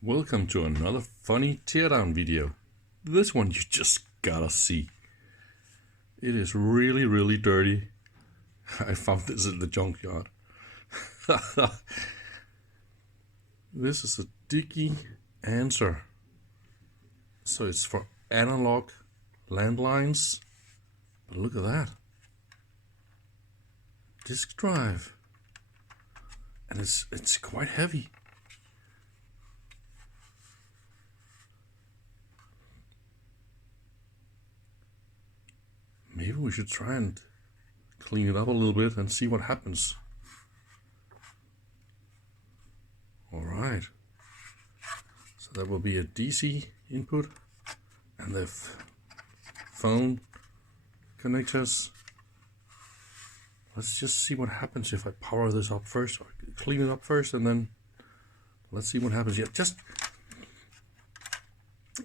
Welcome to another funny teardown video. This one you just gotta see. It is really dirty. I found this in the junkyard. This is a Digianswer. So it's for analog landlines. But look at that. Disk drive. And it's quite heavy. Maybe we should try and clean it up a little bit and see what happens. Alright. So that will be a DC input and the phone connectors. Let's just see what happens if I power this up first, or clean it up first, and then let's see what happens. Yeah,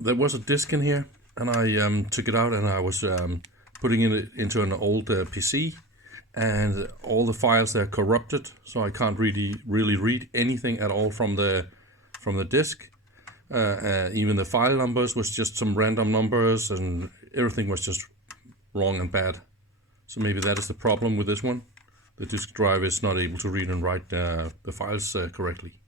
there was a disk in here, and I took it out, and I was putting it into an old PC, and all the files are corrupted, so I can't really read anything at all from the disk. Even the file numbers was just some random numbers, and everything was just wrong and bad. So maybe that is the problem with this one. The disk drive is not able to read and write the files correctly.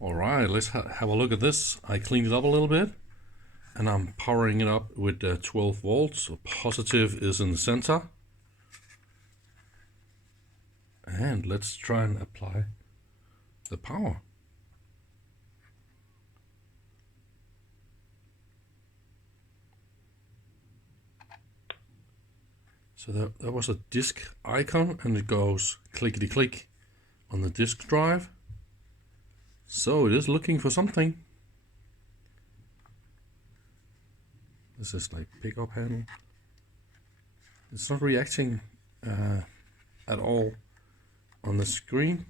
Alright, let's have a look at this. I cleaned it up a little bit, and I'm powering it up with 12 volts. So positive is in the center. And let's try and apply the power. So there was a disk icon, and it goes clickety click on the disk drive. So it is looking for something. This is like pickup handle. It's not reacting at all on the screen.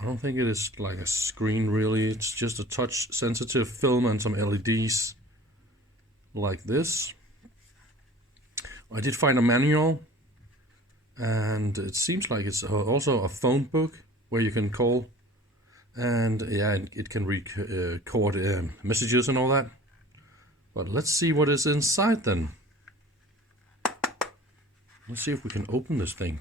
I don't think it is like a screen really. It's just a touch sensitive film and some LEDs like this. I did find a manual, and it seems like it's also a phone book where you can call, and yeah, it can record messages and all that. But let's see what is inside then. Let's see if we can open this thing.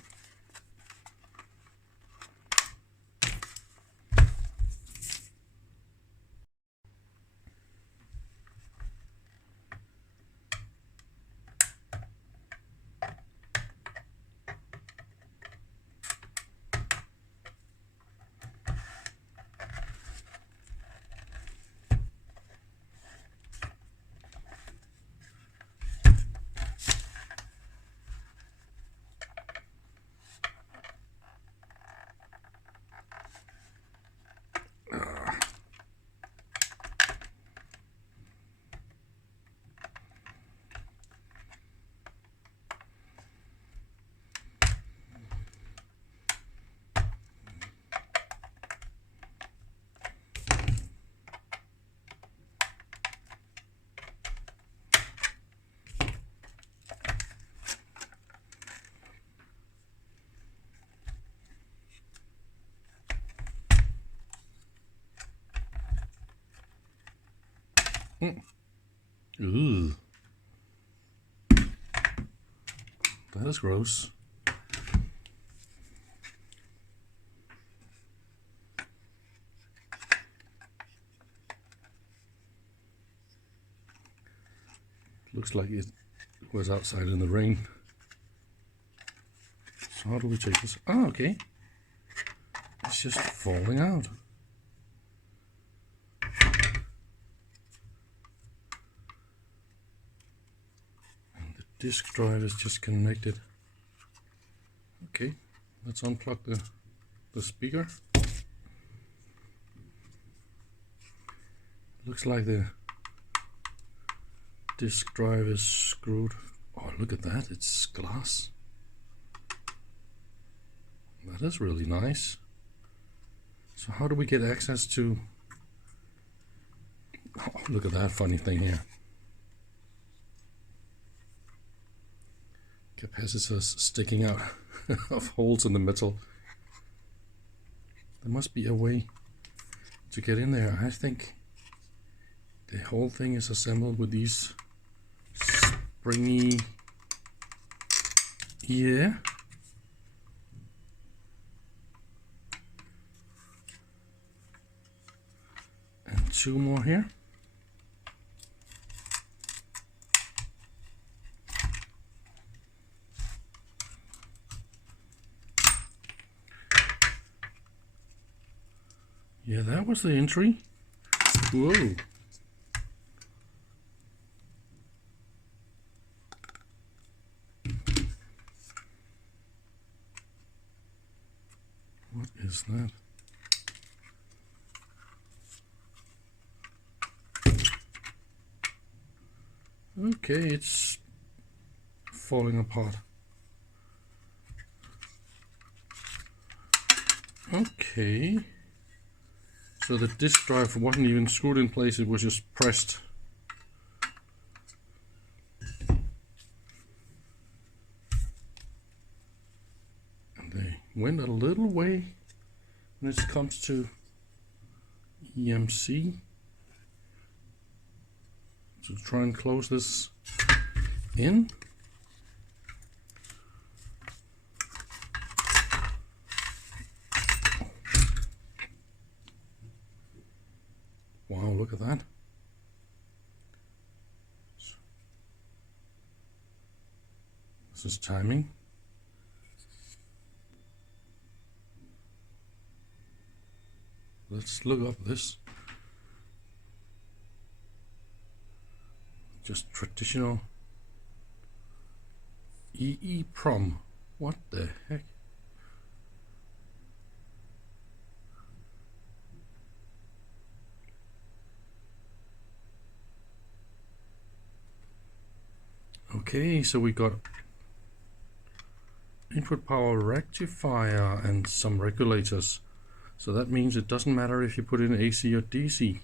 Ooh. That is gross. Looks like it was outside in the rain. So how do we take this? Oh, okay. It's just falling out. Disk drive is just connected. Okay, let's unplug the speaker. Looks like the disk drive is screwed. Oh, look at that, it's glass. That is really nice. So how do we get access to... Oh, look at that funny thing here. Capacitors sticking out of holes in the metal. There must be a way to get in there. I think the whole thing is assembled with these springy, yeah. And 2 more here. Yeah, that was the entry. Whoa. What is that? Okay, it's falling apart. Okay. So the disk drive wasn't even screwed in place, it was just pressed. And they went a little way when it comes to EMC. So try and close this in. Wow, look at that. This is timing. Let's look up this. Just traditional EEPROM. What the heck? Okay, so we got input power rectifier and some regulators. So that means it doesn't matter if you put in AC or DC.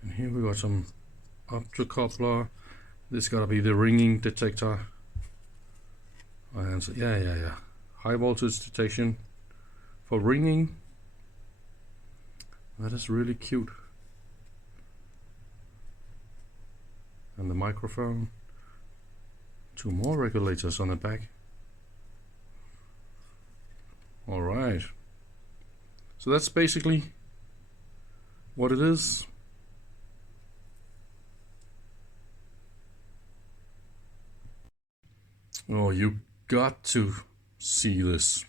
And here we got some optocoupler. This gotta be the ringing detector. And so, yeah. High voltage detection for ringing. That is really cute. And the microphone. 2 more regulators on the back. Alright. So that's basically what it is. Oh, you got to see this.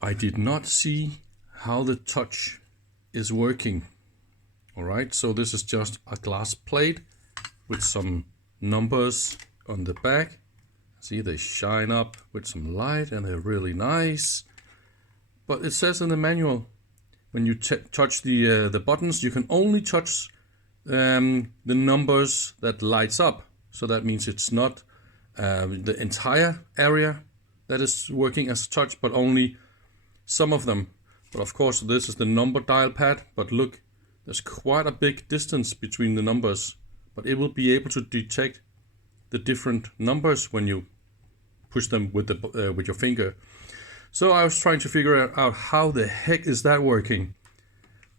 I did not see how the touch is working. Alright, so this is just a glass plate with some numbers on the back. See, they shine up with some light and they're really nice. But it says in the manual, when you touch the buttons, you can only touch the numbers that lights up. So that means it's not the entire area that is working as a touch, but only some of them. But of course, this is the number dial pad. But look, there's quite a big distance between the numbers. But it will be able to detect the different numbers when you push them with your finger. So I was trying to figure out how the heck is that working.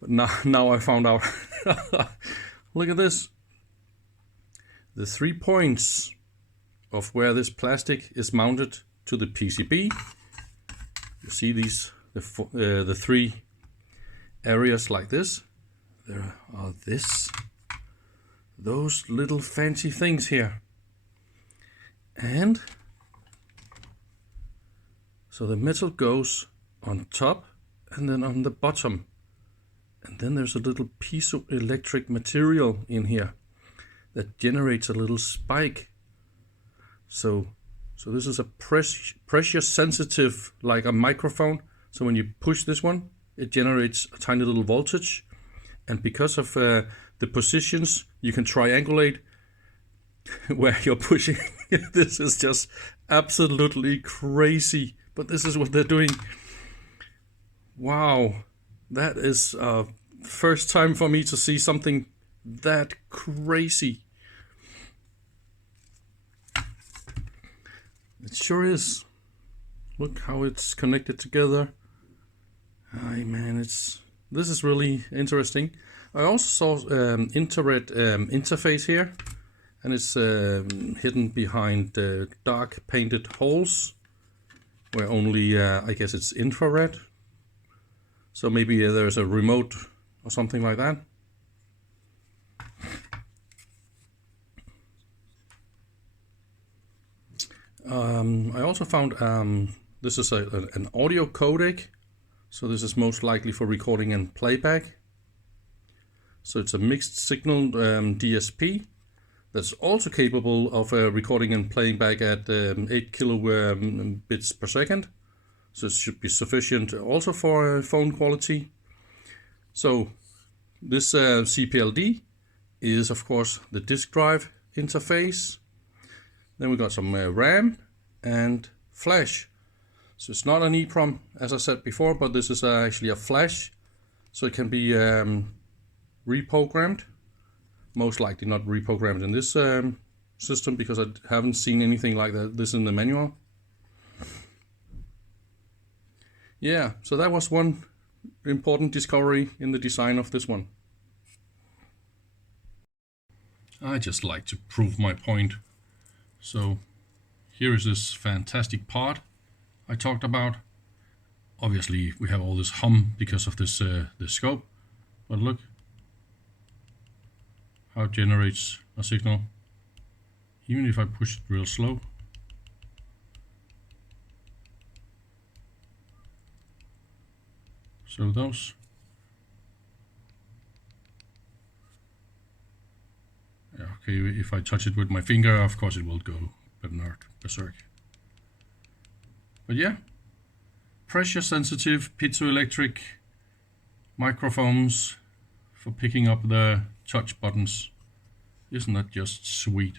But now I found out. Look at this. The 3 points of where this plastic is mounted to the PCB. You see these, the 3 areas like this. There are those little fancy things here. And so the metal goes on top and then on the bottom. And then there's a little piezoelectric material in here that generates a little spike. So this is a pressure sensitive, like a microphone. So when you push this one, it generates a tiny little voltage. And because of the positions, you can triangulate where you're pushing. This is just absolutely crazy. But this is what they're doing. Wow. That is first time for me to see something that crazy. It sure is. Look how it's connected together. Ay man, this is really interesting. I also saw infrared interface here, and it's hidden behind dark painted holes where only I guess it's infrared. So maybe there's a remote or something like that. I also found this is an audio codec. So this is most likely for recording and playback. So it's a mixed signal DSP that's also capable of recording and playing back at 8 kilobits per second. So it should be sufficient also for phone quality. So this CPLD is of course the disk drive interface. Then we got some RAM and flash. So it's not an EEPROM as I said before, but this is actually a flash. So it can be reprogrammed. Most likely not reprogrammed in this system because I haven't seen anything like this in the manual. Yeah, so that was one important discovery in the design of this one. I just like to prove my point. So here is this fantastic part I talked about. Obviously we have all this hum because of this scope, but look how it generates a signal, even if I push it real slow. So those, okay, if I touch it with my finger, of course it will go berserk. But yeah, pressure sensitive piezoelectric microphones for picking up the touch buttons. Isn't that just sweet?